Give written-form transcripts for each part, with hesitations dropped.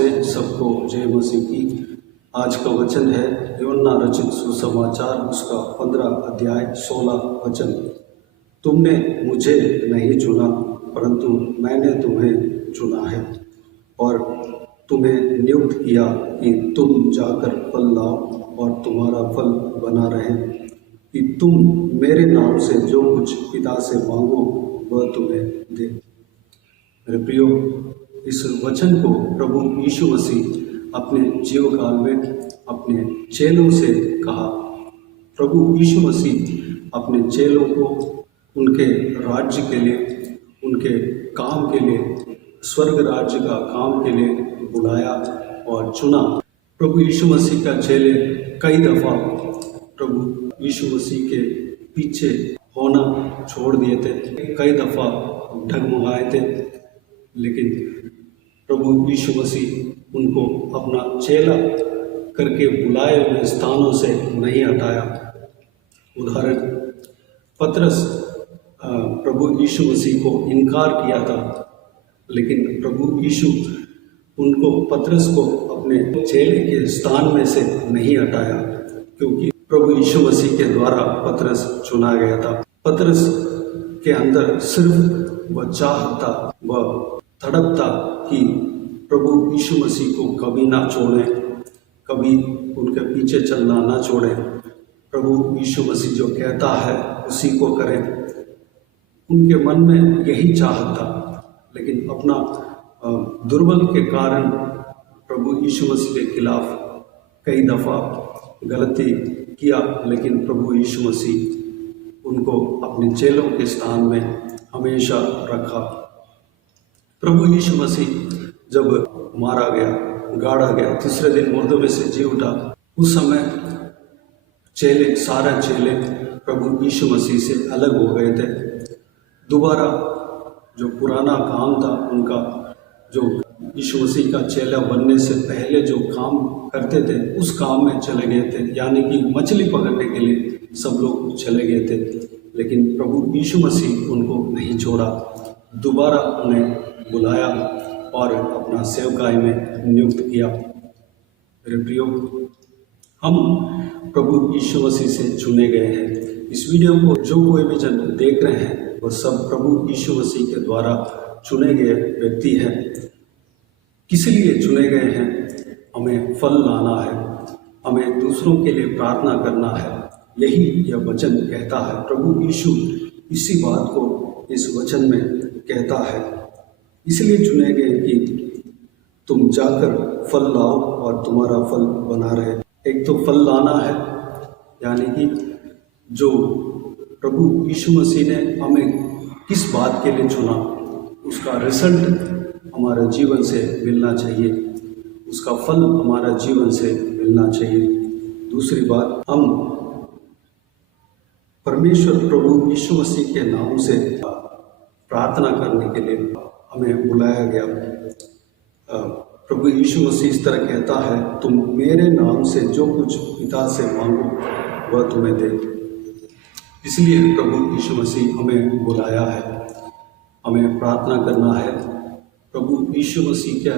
से सबको जय मसीह की। आज का वचन है यूहन्ना रचित सुसमाचार उसका 15 अध्याय 16 वचन। तुमने मुझे नहीं चुना परंतु मैंने तुम्हें चुना है और तुम्हें नियुक्त किया कि तुम जाकर फल लाओ और तुम्हारा फल बना रहे, कि तुम मेरे नाम से जो कुछ पिता से मांगो वह तुम्हें दे। मेरे प्रियो, इस वचन को प्रभु यीशु मसीह अपने जीव काल में अपने चेलों से कहा। प्रभु यीशु मसीह अपने चेलों को उनके राज्य के लिए, उनके काम के लिए, स्वर्ग राज्य का काम के लिए बुलाया और चुना। प्रभु यीशु मसीह का चेले कई दफ़ा प्रभु यीशु मसीह के पीछे होना छोड़ दिए थे, कई दफ़ा डगमगाए थे, लेकिन प्रभु यीशु मसीह उनको अपना चेला करके बुलाए हुए स्थानों से नहीं हटाया। उदाहरण, पतरस प्रभु यीशु मसीह को इनकार किया था, लेकिन प्रभु यीशु उनको, पतरस को अपने चेले के स्थान में से नहीं हटाया, क्योंकि प्रभु यीशु मसीह के द्वारा पतरस चुना गया था। पतरस के अंदर सिर्फ वह चाह था, वह तड़प था कि प्रभु यीशु मसीह को कभी ना छोड़ें, कभी उनके पीछे चलना ना छोड़ें। प्रभु यीशु मसीह जो कहता है उसी को करें। उनके मन में यही चाहत था, लेकिन अपना दुर्बल के कारण प्रभु यीशु मसीह के खिलाफ कई दफ़ा गलती किया, लेकिन प्रभु यीशु मसीह उनको अपने चेलों के स्थान में हमेशा रखा। प्रभु यीशु मसीह जब मारा गया, गाड़ा गया, तीसरे दिन मुर्दों में से जी उठा, उस समय चेले, सारे चेले प्रभु यीशु मसीह से अलग हो गए थे। दोबारा जो पुराना काम था उनका, जो यीशु मसीह का चेला बनने से पहले जो काम करते थे उस काम में चले गए थे, यानी कि मछली पकड़ने के लिए सब लोग चले गए थे। लेकिन प्रभु यीशु मसीह उनको नहीं छोड़ा, दोबारा उन्हें बुलाया और अपना सेवकाई में नियुक्त किया। मेरे प्रियो, हम प्रभु यीशु मसीह से चुने गए हैं। इस वीडियो को जो कोई भी जन देख रहे हैं वो सब प्रभु यीशु मसीह के द्वारा चुने गए व्यक्ति हैं। किस लिए चुने गए हैं? हमें फल लाना है, हमें दूसरों के लिए प्रार्थना करना है, यही यह वचन कहता है। प्रभु यीशु इसी बात को इस वचन में कहता है। इसलिए चुने गए कि तुम जाकर फल लाओ और तुम्हारा फल बना रहे। एक तो फल लाना है, यानी कि जो प्रभु यीशु मसीह ने हमें किस बात के लिए चुना उसका रिजल्ट हमारे जीवन से मिलना चाहिए, उसका फल हमारा जीवन से मिलना चाहिए। दूसरी बात, हम परमेश्वर प्रभु यीशु मसीह के नाम से प्रार्थना करने के लिए हमें बुलाया गया। प्रभु यीशु मसीह इस तरह कहता है, तुम मेरे नाम से जो कुछ पिता से मांगो वह तुम्हें दे। इसलिए प्रभु यीशु मसीह हमें बुलाया है, हमें प्रार्थना करना है। प्रभु यीशु मसीह का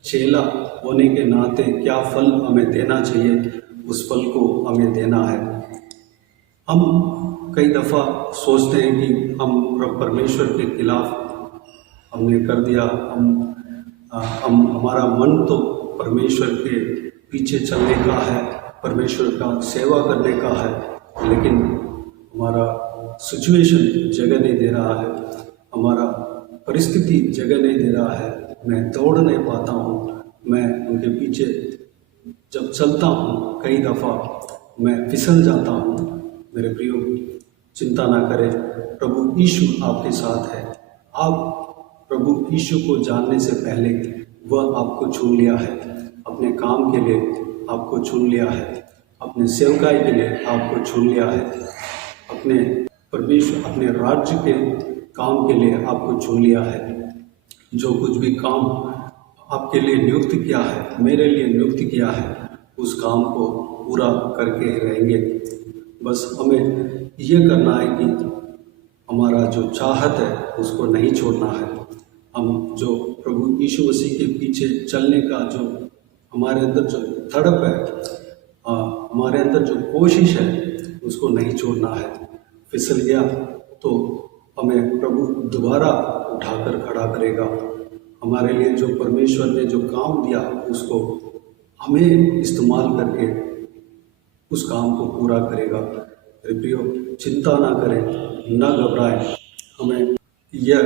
चेला होने के नाते क्या फल हमें देना चाहिए, उस फल को हमें देना है। हम कई दफ़ा सोचते हैं कि हम परमेश्वर के खिलाफ हमने कर दिया, हमारा मन तो परमेश्वर के पीछे चलने का है, परमेश्वर का सेवा करने का है, लेकिन हमारा सिचुएशन जगह नहीं दे रहा है, हमारा परिस्थिति जगह नहीं दे रहा है। मैं दौड़ नहीं पाता हूँ, मैं उनके पीछे जब चलता हूँ कई दफ़ा मैं फिसल जाता हूँ। मेरे प्रियो, चिंता ना करें, प्रभु यीशु आपके साथ है। आप प्रभु यीशु को जानने से पहले वह आपको चुन लिया है, अपने काम के लिए आपको चुन लिया है, अपने सेवकाई के लिए आपको चुन लिया है, अपने परमेश्वर, अपने राज्य के काम के लिए आपको चुन लिया है। जो कुछ भी काम आपके लिए नियुक्त किया है, मेरे लिए नियुक्त किया है, उस काम को पूरा करके रहेंगे। बस हमें यह करना है कि हमारा जो चाहत है उसको नहीं छोड़ना है, हम जो प्रभु यीशु मसीह के पीछे चलने का जो हमारे अंदर जो तड़प है, हमारे अंदर जो कोशिश है, उसको नहीं छोड़ना है। फिसल गया तो हमें प्रभु दोबारा उठाकर खड़ा करेगा। हमारे लिए जो परमेश्वर ने जो काम दिया उसको हमें इस्तेमाल करके उस काम को पूरा करेगा। मेरे प्रियो, चिंता ना करें, ना घबराएं। हमें यह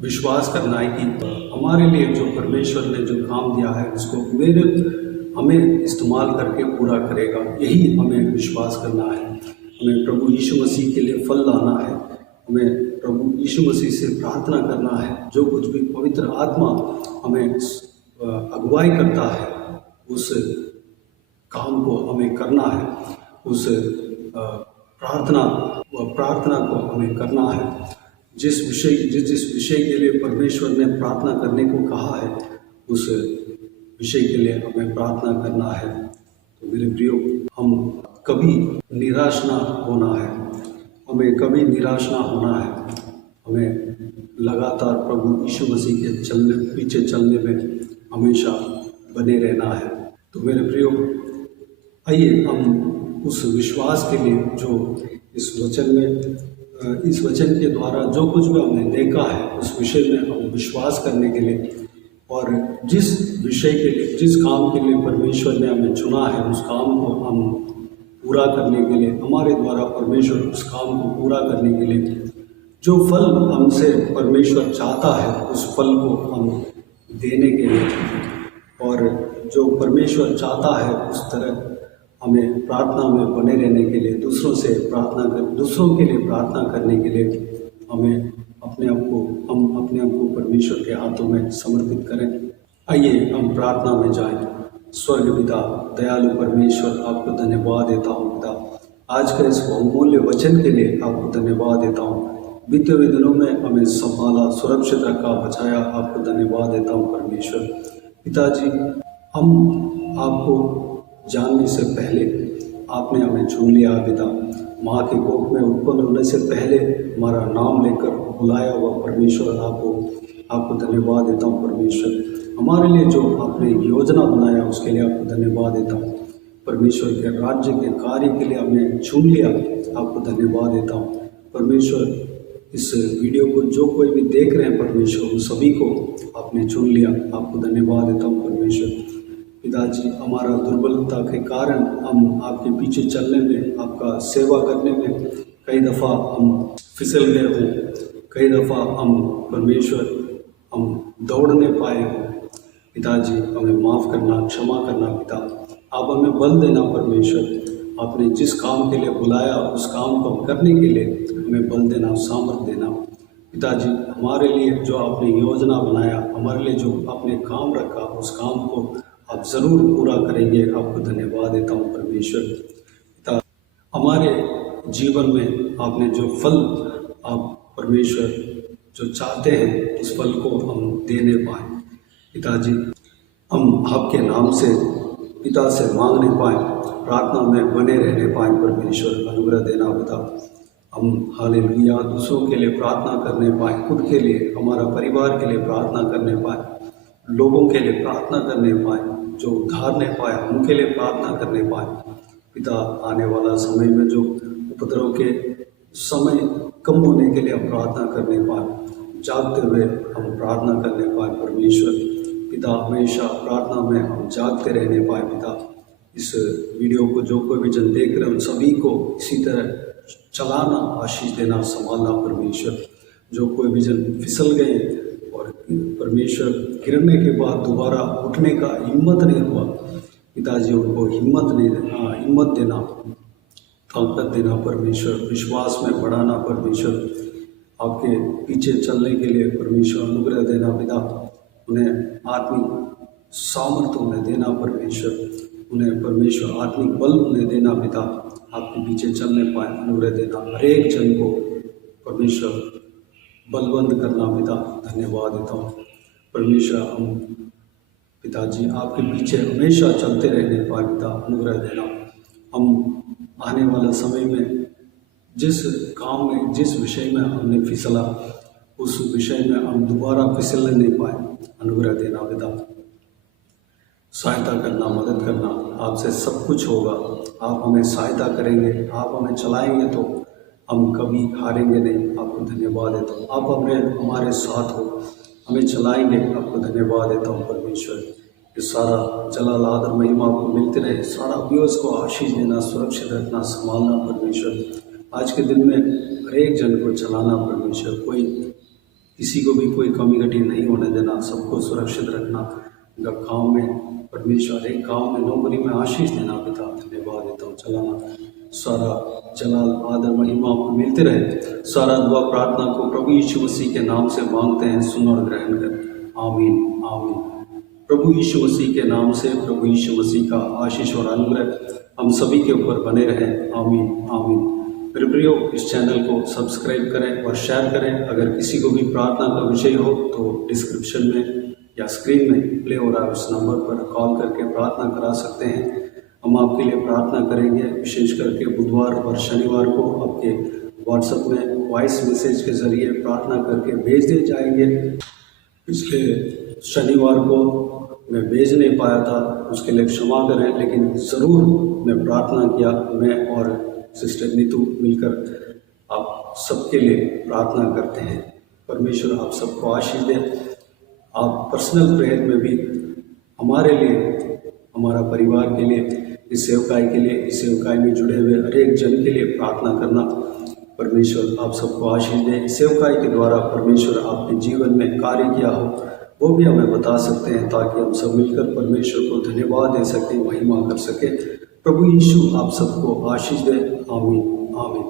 विश्वास करना है कि हमारे लिए जो परमेश्वर ने जो काम दिया है उसको हमें इस्तेमाल करके पूरा करेगा। यही हमें विश्वास करना है। हमें प्रभु यीशु मसीह के लिए फल लाना है। हमें प्रभु यीशु मसीह से प्रार्थना करना है। जो कुछ भी पवित्र आत्मा हमें अगुवाई करता है उस काम को हमें करना है। उस प्रार्थना को हमें करना है। जिस विषय के लिए परमेश्वर ने प्रार्थना करने को कहा है उस विषय के लिए हमें प्रार्थना करना है। तो मेरे प्रियो, हम कभी निराश ना होना है। हमें कभी निराश ना होना है। हमें लगातार प्रभु यीशु मसीह के पीछे चलने में हमेशा बने रहना है। तो मेरे प्रियो, आइए हम उस विश्वास के लिए जो इस वचन के द्वारा जो कुछ भी हमने देखा है उस विषय में हम विश्वास करने के लिए, और जिस काम के लिए परमेश्वर ने हमें चुना है उस काम को हम पूरा करने के लिए, हमारे द्वारा परमेश्वर उस काम को पूरा करने के लिए जो फल हमसे परमेश्वर चाहता है उस फल को हम देने के लिए, और जो परमेश्वर चाहता है उस तरह हमें प्रार्थना में बने रहने के लिए, दूसरों के लिए प्रार्थना करने के लिए हमें अपने आप को परमेश्वर के हाथों में समर्पित करें। आइए हम प्रार्थना में जाएं। स्वर्ग पिता, दयालु परमेश्वर, आपको धन्यवाद देता हूँ पिता, आज का इस बहुमूल्य वचन के लिए आपको धन्यवाद देता हूँ। बीते हुए दिनों में हमें संभाला, सुरक्षित रखा, बचाया, आपको धन्यवाद देता हूँ परमेश्वर। पिताजी, हम आपको जानने से पहले आपने हमें चुन लिया पिता। माँ के कोख में उत्पन्न होने से पहले हमारा नाम लेकर बुलाया हुआ परमेश्वर, आपको धन्यवाद देता हूँ परमेश्वर। हमारे लिए जो आपने योजना बनाया उसके लिए आपको धन्यवाद देता हूँ परमेश्वर। के राज्य के कार्य के लिए हमें चुन लिया, आपको धन्यवाद देता हूँ परमेश्वर। इस वीडियो को जो कोई भी देख रहे हैं परमेश्वर, उन सभी को आपने चुन लिया, आपको धन्यवाद देता हूँ परमेश्वर। पिताजी, हमारा दुर्बलता के कारण हम आपके पीछे चलने में, आपका सेवा करने में कई दफ़ा हम फिसल गए हों, कई दफ़ा हम परमेश्वर हम दौड़ नहीं पाए हों। पिताजी, हमें माफ़ करना, क्षमा करना पिता। आप हमें बल देना परमेश्वर। आपने जिस काम के लिए बुलाया उस काम को करने के लिए हमें बल देना, सामर्थ देना पिताजी। हमारे लिए जो आपने योजना बनाया, हमारे लिए जो आपने काम रखा, उस काम को आप ज़रूर पूरा करेंगे, आपको धन्यवाद देता हूँ परमेश्वर। पिता, हमारे जीवन में आपने जो फल आप परमेश्वर जो चाहते हैं उस फल को हम देने पाएँ पिताजी। हम आपके नाम से पिता से मांगने पाएँ, प्रार्थना में बने रहने पाएँ परमेश्वर, अनुग्रह देना पिता। हम हालेलुया दूसरों के लिए प्रार्थना करने पाएँ, खुद के लिए, हमारा परिवार के लिए प्रार्थना करने पाएँ, लोगों के लिए प्रार्थना करने पाएँ, जो उद्धार नहीं पाए उनके लिए प्रार्थना करने पाए पिता। आने वाला समय में जो उपद्रव के समय कम होने के लिए हम प्रार्थना करने पाए, जागते हुए हम प्रार्थना करने पाए परमेश्वर पिता। हमेशा प्रार्थना में हम जागते रहने पाए पिता। इस वीडियो को जो कोई भी जन देख रहे हैं उन सभी को इसी तरह चलाना, आशीष देना, संभालना परमेश्वर। जो कोई भी जन फिसल गए और परमेश्वर गिरने के बाद दोबारा उठने का हिम्मत नहीं हुआ पिताजी, उनको हिम्मत देना, ताकत देना परमेश्वर, विश्वास में बढ़ाना परमेश्वर, आपके पीछे चलने के लिए परमेश्वर अनुग्रह देना पिता। उन्हें आत्मिक सामर्थ्य उन्हें देना परमेश्वर, उन्हें परमेश्वर आत्मिक बल उन्हें देना पिता, आपके पीछे चलने पाए अनुग्रह देना। हर एक जन को परमेश्वर बलवंत करना पिता, धन्यवाद देता हूँ परमेश्वर। हम पिताजी आपके पीछे हमेशा चलते रहने पाए पिता, अनुग्रह देना। हम आने वाला समय में जिस काम में, जिस विषय में हमने फिसला, उस विषय में हम दोबारा फिसलने नहीं पाए। अनुग्रह देना पिता, सहायता करना, मदद करना, आपसे सब कुछ होगा। आप हमें सहायता करेंगे, आप हमें चलाएंगे तो हम कभी हारेंगे नहीं। आपको धन्यवाद देता हूँ, आप हमारे साथ हो, हमें चलाएंगे। आपको धन्यवाद देता हूँ परमेश्वर। ये सारा जलाल आदर महिमा आपको मिलते रहे। सारा व्यूअर्स को आशीष देना, सुरक्षित रखना, संभालना परमेश्वर। आज के दिन में हर एक जन को चलाना परमेश्वर। कोई किसी को भी कोई कमी घटी नहीं होने देना, सबको सुरक्षित रखना। उनका काम में परमेश्वर, एक काम में, नौकरी में आशीष देना पिता। धन्यवाद देता हूँ, चलाना। सारा जलाल आदर महिमा आपको मिलते रहे। सारा दुआ प्रार्थना को प्रभु यीशु मसीह के नाम से मांगते हैं, सुन और ग्रहण कर। आमीन आमीन। प्रभु यीशु मसीह के नाम से प्रभु यीशु मसीह का आशीष और अनुग्रह हम सभी के ऊपर बने रहे। आमीन आमीन। मेरे प्रियो, इस चैनल को सब्सक्राइब करें और शेयर करें। अगर किसी को भी प्रार्थना का विषय हो तो डिस्क्रिप्शन में या स्क्रीन में प्ले हो रहा है उस नंबर पर कॉल करके प्रार्थना करा सकते हैं। हम आपके लिए प्रार्थना करेंगे। विशेष करके बुधवार और शनिवार को आपके व्हाट्सएप में वॉइस मैसेज के ज़रिए प्रार्थना करके भेज दिए जाएंगे। पिछले शनिवार को मैं भेज नहीं पाया था, उसके लिए क्षमा करें, लेकिन ज़रूर मैं प्रार्थना किया। मैं और सिस्टर नीतू मिलकर आप सबके लिए प्रार्थना करते हैं। परमेश्वर आप सबको आशीष दे। आप पर्सनल प्रेयर में भी हमारे लिए, हमारा परिवार के लिए, इस सेवकाई के लिए, इस सेवकाई में जुड़े हुए हर एक जन के लिए प्रार्थना करना। परमेश्वर आप सबको आशीष दे। इस सेवकाई के द्वारा परमेश्वर आपके जीवन में कार्य किया हो वो भी हमें बता सकते हैं, ताकि हम सब मिलकर परमेश्वर को धन्यवाद दे सकें, महिमा कर सकें। प्रभु यीशु आप सबको आशीष दे। आमीन आमीन।